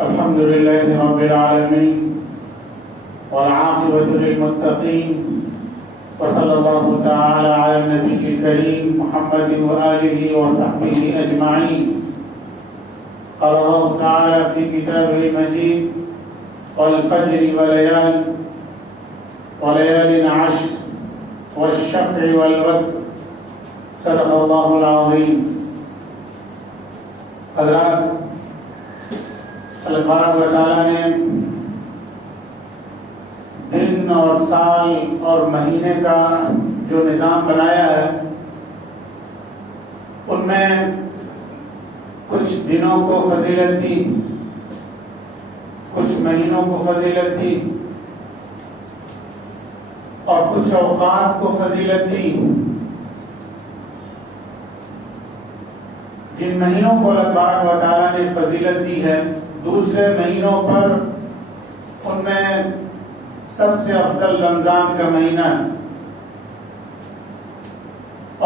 الحمد لله رب العالمين والعاقبة للمتقين وصلى الله تعالى على النبي الكريم محمد وآله وصحبه أجمعين. قال الله تعالى في كتابه المجيد: والفجر وليال عشر والشفع والوتر صدق الله العظيم. حضرات، اللہ تبارک و تعالیٰ نے دن اور سال اور مہینے کا جو نظام بنایا ہے، ان میں کچھ دنوں کو فضیلت دی، کچھ مہینوں کو فضیلت دی اور کچھ اوقات کو فضیلت دی. جن مہینوں کو اللہ تبارک و تعالیٰ نے فضیلت دی ہے، دوسرے مہینوں پر ان میں سب سے افضل رمضان کا مہینہ ہے،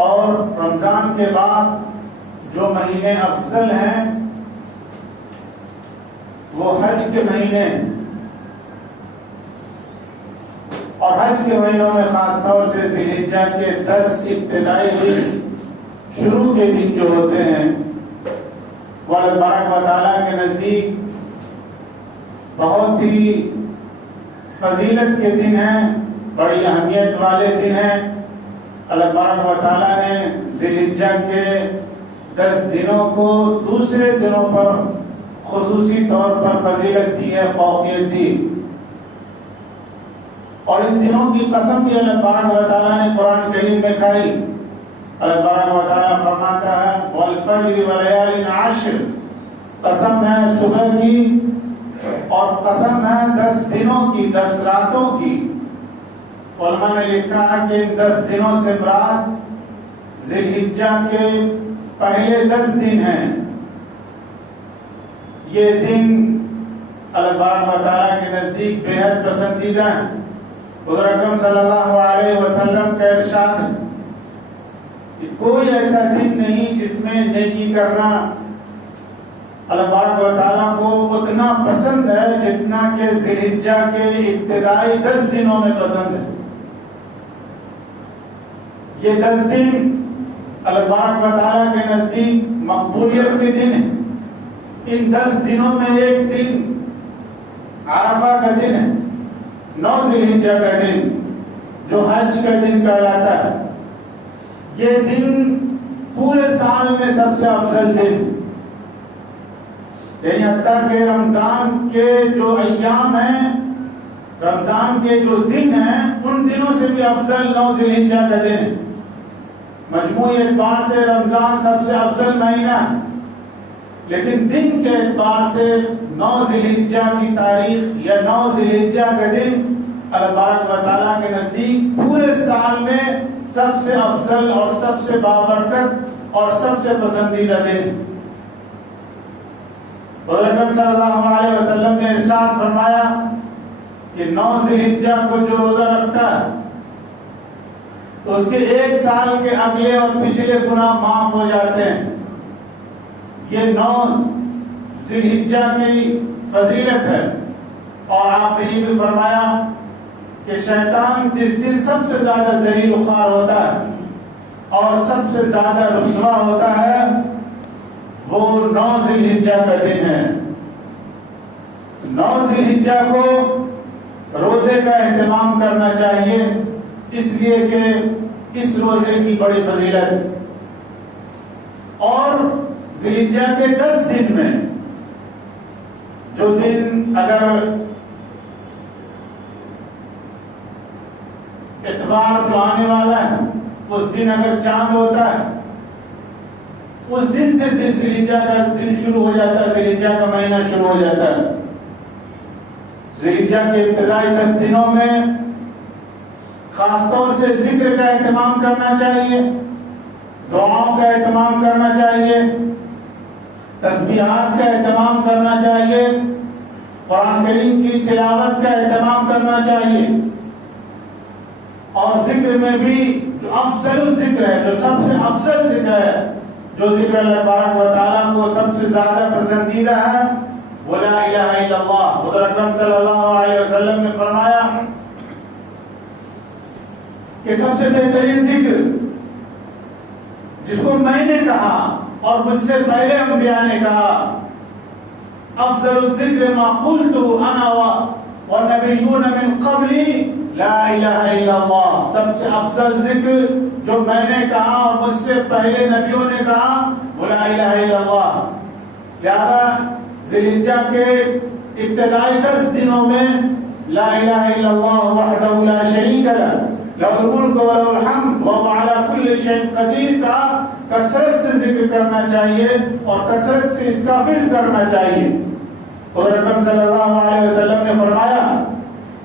اور رمضان کے بعد جو مہینے افضل ہیں وہ حج کے مہینے ہیں. اور حج کے مہینوں میں خاص طور سے ذی الحجہ کے 10 ابتدائی دن، شروع کے دن جو ہوتے ہیں، وہ اللہ تبارک و تعالیٰ کے نزدیک بہت ہی فضیلت کے دن ہیں، بڑی اہمیت والے دن ہیں. اللہ تبارک و تعالیٰ نے ذی الحجہ کے 10 دنوں کو دوسرے دنوں پر خصوصی طور پر فضیلت دی ہے، فوقیت دی. اور ان دنوں کی قسم بھی اللہ تبارک و تعالیٰ نے قرآن کریم میں کھائی. اللہ تبارک و تعالیٰ فرماتا ہے: والفجر ولیال عشر، قسم ہے صبح کی اور قسم ہے 10 دنوں کی، 10 راتوں کی. علماء نے لکھا ہے کہ ان 10 دنوں سے مراد ذی الحجہ کے پہلے 10 دن ہیں. یہ دن اللہ تبارک و تعالیٰ کے نزدیک بے حد پسندیدہ ہیں. حضور اکرم صلی اللہ علیہ وسلم کا ارشاد ہے کہ کوئی ایسا دن نہیں جس میں نیکی کرنا اللہ تبارک و تعالیٰ کو اتنا پسند ہے جتنا کہ ذی الحجہ کے ابتدائی 10 دنوں میں پسند ہے. یہ 10 دن اللہ تبارک و تعالیٰ کے نزدیک مقبولیت کے دن ہیں. ان 10 دنوں میں ایک دن عرفہ کا دن ہے، 9 ذی الحجہ کا دن، جو حج کا دن کہلاتا ہے. یہ دن پورے سال میں سب سے افضل دن، یعنی حتیٰ کہ رمضان کے جو ایام ہیں، رمضان کے جو دن ہیں، ان دنوں سے بھی افضل 9 ذی الحجہ کا دن ہے. مجموعی اعتبار سے رمضان سب سے افضل مہینہ، لیکن دن کے اعتبار سے 9 ذی الحجہ کی تاریخ یا 9 ذی الحجہ کا دن اللہ تبارک و تعالیٰ کے نزدیک پورے سال میں سب سے افضل اور سب سے بابرکت اور سب سے پسندیدہ دن. حضرت اکرم صلی اللہ علیہ وسلم نے ارشاد فرمایا کہ 9 ذی الحجہ کو جو روزہ رکھتا ہے تو اس کے 1 سال کے اگلے اور پچھلے گناہ معاف ہو جاتے ہیں. یہ 9 ذی الحجہ کی فضیلت ہے. اور آپ نے یہ بھی فرمایا کہ شیطان جس دن سب سے زیادہ ذلیل و خوار ہوتا ہے اور سب سے زیادہ رسوا ہوتا ہے، وہ 9 ذی الحجہ کا دن ہے. 9 ذی الحجہ کو روزے کا اہتمام کرنا چاہیے، اس لیے کہ اس روزے کی بڑی فضیلت ہے. اور ذی الحجہ کے 10 دن میں جو دن اگر اتوار جو آنے والا ہے، اس دن اگر چاند ہوتا ہے، اس دن سے ذی الحجہ کا دن شروع ہو جاتا ہے، ذی الحجہ کا مہینہ شروع ہو جاتا ہے. ذی الحجہ کے ابتدائی 10 دنوں میں خاص طور سے ذکر کا اہتمام کرنا چاہیے، دعاؤں کا اہتمام کرنا چاہیے، تسبیحات کا اہتمام کرنا چاہیے، قرآن کریم کی تلاوت کا اہتمام کرنا چاہیے. اور ذکر میں بھی جو افضل الذکر ہے، جو سب سے افضل ذکر ہے، جو ذکر اللہ تبارک و تعالیٰ کو سب سے زیادہ پسندیدہ ہے، وہ لا الہ الا اللہ۔ حضور اکرم صلی اللہ علیہ وسلم نے فرمایا کہ سب سے بہترین ذکر جس کو میں نے کہا اور مجھ سے پہلے انبیاء نے کہا، افضل الذکر ما قلت انا والنبیون من قبلی لا الہ الا اللہ۔ سب سے افضل ذکر جو میں نے کہا اور مجھ سے پہلے نبیوں نے کہا وہ لا الہ الا اللہ۔ لہذا ذی الحجہ کے ابتدائی 10 دنوں میں لا الہ الا اللہ وحدہ لا شریک لہ لہ الملک وله الحمد وهو على كل شيء قدیر کا کثرت سے ذکر کرنا چاہیے اور کثرت سے اس کا ورد کرنا چاہیے۔ اور اکرم صلی اللہ علیہ وسلم نے فرمایا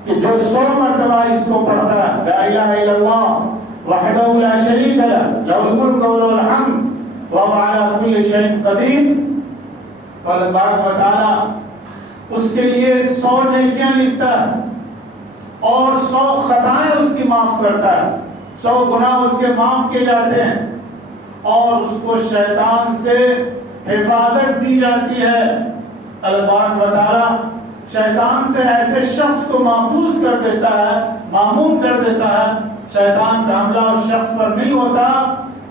کہ جو 100 مرتبہ اس کو پڑھتا ہے لا الہ الا اللہ وحدہ لا شریک لہ لہ الملک وله الحمد وهو على كل شيء قدیر، تو اللہ تبارک و تعالی اس کے لیے 100 نیکیاں لکھتا ہے اور 100 خطائیں اس کی معاف کرتا ہے، 100 گناہ اس کے معاف کیے جاتے ہیں اور اس کو شیطان سے حفاظت دی جاتی ہے۔ اللہ تبارک و تعالی شیطان سے ایسے شخص کو محفوظ کر دیتا ہے، معمون کر دیتا ہے، شیطان کا حملہ اس شخص پر نہیں ہوتا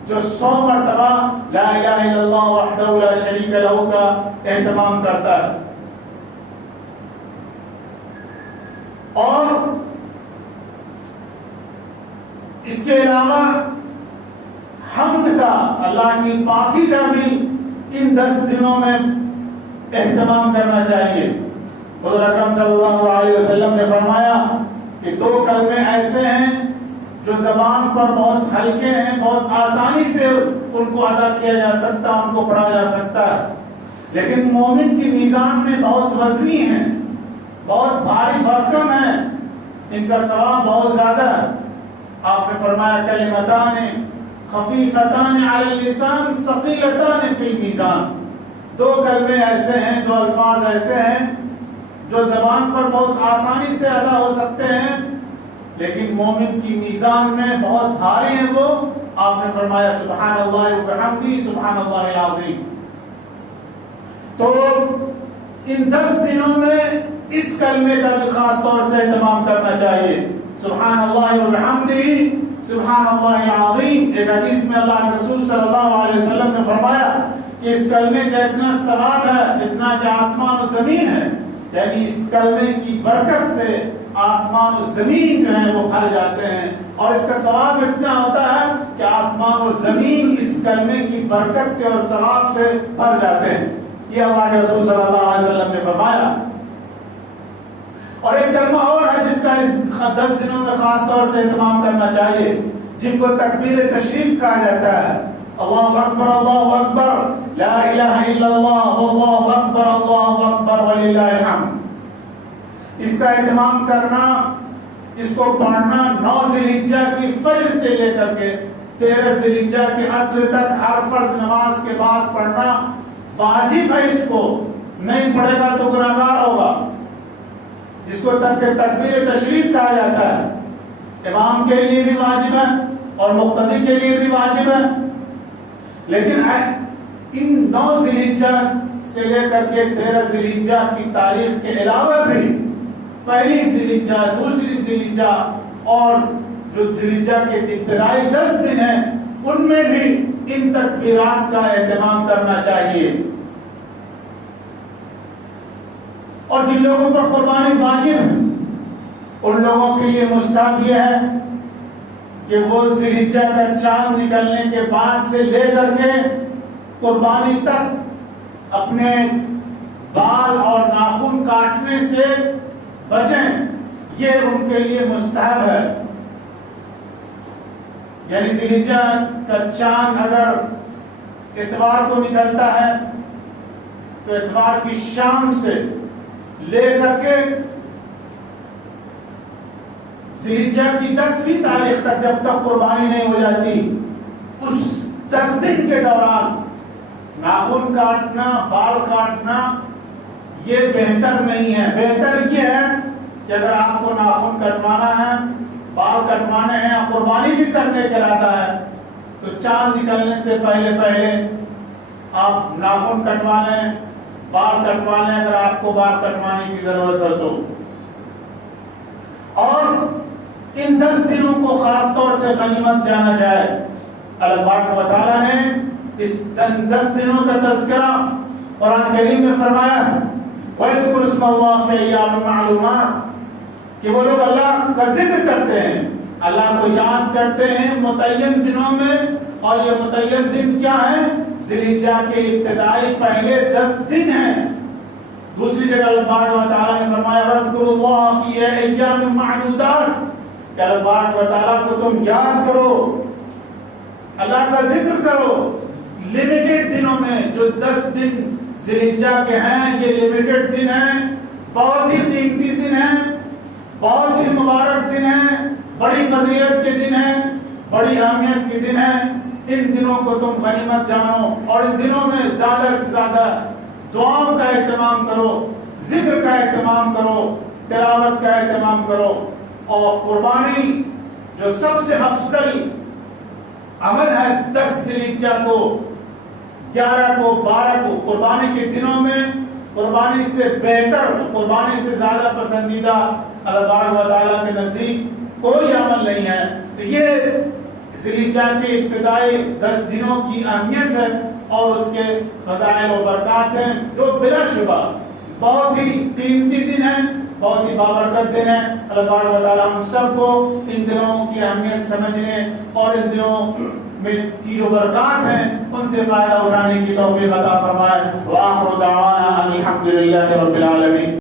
جو 100 مرتبہ لا الہ الا اللہ وحدہ لا شریک لہ کا اہتمام کرتا ہے۔ اور اس کے علاوہ حمد کا، اللہ کی پاکی کا بھی ان 10 دنوں میں اہتمام کرنا چاہیے۔ حضور اکرم صلی اللہ علیہ وسلم نے فرمایا کہ 2 کلمے ایسے ہیں جو زبان پر بہت ہلکے ہیں، بہت آسانی سے ان کو ادا کیا جا سکتا، ان کو پڑھا جا سکتا ہے، لیکن مومن کی میزان میں بہت وزنی ہیں، بہت بھاری بھرکم ہے، ان کا ثواب بہت زیادہ ہے۔ آپ نے فرمایا کلمتان خفیفتان علی اللسان ثقیلتان فی المیزان، 2 کلمے ایسے ہیں، 2 الفاظ ایسے ہیں جو زبان پر بہت آسانی سے ادا ہو سکتے ہیں لیکن مومن کی میزان میں بہت بھاری ہیں۔ وہ آپ نے فرمایا سبحان اللہ وبحمدہ سبحان اللہ العظیم۔ تو ان 10 دنوں میں اس کلمے کا بھی خاص طور سے اہتمام کرنا چاہیے، سبحان اللہ وبحمدہ سبحان اللہ العظیم۔ ایک حدیث میں اللہ کے رسول صلی اللہ علیہ وسلم نے فرمایا کہ اس کلمے کا اتنا ثواب ہے جتنا کہ آسمان و زمین ہے، یعنی اس کلمے کی برکت سے آسمان و زمین جو ہیں وہ بھر جاتے ہیں، اور اس کا ثواب اتنا ہوتا ہے کہ آسمان و زمین اس کلمے کی برکت سے اور ثواب سے بھر جاتے ہیں۔ یہ اللہ کے رسول صلی اللہ علیہ وسلم نے فرمایا۔ اور ایک کلمہ اور ہے جس کا اس 10 دنوں میں خاص طور سے اہتمام کرنا چاہیے، جن کو تکبیر تشریف کہا جاتا ہے۔ اللہ اکبر لا الہ الا اللہ واللہ اکبر وللہ الحمد۔ اس کا اہتمام کرنا، اس کو پڑھنا 9 ذی الحجہ کی فجر سے لے کر کے 13 ذی الحجہ کے عصر تک ہر فرض نماز کے بعد پڑھنا واجب ہے۔ اس کو نہیں پڑھے گا تو گناہگار ہوگا، جس کو تکبیر تشریف کہا جاتا ہے۔ امام کے لیے بھی واجب ہے اور مقتدی کے لیے بھی واجب ہے، لیکن ان 9 ذی الحجہ سے لے کر کے 13 ذی الحجہ کی تاریخ کے علاوہ بھی پہلی ذی الحجہ، دوسری ذی الحجہ اور جو ذی الحجہ کے ابتدائی 10 دن ہیں ان میں بھی ان تکبیرات کا اہتمام کرنا چاہیے۔ اور جن لوگوں پر قربانی واجب ہے ان لوگوں کے لیے مستحب یہ ہے کہ وہ ذی الحجہ کا چاند نکلنے کے بعد سے لے کر کے قربانی تک اپنے بال اور ناخن کاٹنے سے بچیں، یہ ان کے لیے مستحب ہے۔ یعنی ذی الحجہ کا چاند اگر اتوار کو نکلتا ہے تو اتوار کی شام سے لے کر کے ذی الحجہ کی 10ویں تاریخ تک جب تک قربانی نہیں ہو جاتی، اس 10 دن کے دوران ناخن کاٹنا، بال کاٹنا یہ بہتر نہیں ہے۔ بہتر یہ ہے کہ اگر آپ کو ناخن کٹوانا ہے، بال کٹوانے ہیں، قربانی بھی کرنے کا ارادہ ہے تو چاند نکلنے سے پہلے آپ ناخن کٹوا لیں، بال کٹوا لیں اگر آپ کو بال کٹوانے کی ضرورت ہو تو. اور ان 10 دنوں کو خاص طور سے غنیمت جانا جائے. اللہ تبارک و تعالیٰ نے اس 10 دنوں کا تذکرہ قرآن کریم میں فرمایا وَيَذْكُرُ اسْمَ اللَّهِ فِي أَيَّامٍ مَّعْلُومَاتٍ کہ وہ لوگ اللہ کا ذکر کرتے ہیں، اللہ کو یاد کرتے ہیں متعین دنوں میں. اور یہ متعین دن کیا ہیں؟ ذی الحجہ کے ابتدائی پہلے 10 دن ہیں. دوسری جگہ اللہ تبارک و تعالیٰ نے فرمایا وَاذْكُرُوا اللَّهَ فِي أَيَّامٍ مَّعْدُودَاتٍ کہ اللہ تبارک و تعالیٰ کو تم یاد کرو، اللہ کا ذکر کرو لمیٹڈ دنوں میں. جو 10 دن ذی الحجہ کے ہیں یہ لمیٹڈ دن ہیں، بہت ہی قیمتی دن ہیں، بہت ہی مبارک دن ہیں، بڑی فضیلت کے دن ہیں، بڑی اہمیت کے دن ہیں. ان دنوں کو تم غنیمت جانو اور ان دنوں میں زیادہ سے زیادہ دعاؤں کا اہتمام کرو، ذکر کا اہتمام کرو، تلاوت کا اہتمام کرو. اور قربانی جو سب سے افضل عمل ہے 10 ذی الحجہ کو، 11 کو، 12 کو، قربانی کے دنوں میں قربانی سے بہتر، قربانی سے زیادہ پسندیدہ اللہ تبارک و تعالیٰ کے نزدیک کوئی عمل نہیں ہے. تو یہ ذی الحجہ کے ابتدائی 10 دنوں کی اہمیت ہے اور اس کے فضائل و برکات ہیں جو بلا شبہ بہت ہی قیمتی دن ہیں، بہت ہی بابرکت دن ہیں. اللہ تبارک و تعالیٰ ہم سب کو ان دنوں کی اہمیت سمجھنے اور ان دنوں میں کی جو برکات ہیں ان سے فائدہ اٹھانے کی توفیق عطا فرمائے. وآخر دعوانا ان الحمد للہ رب العالمین.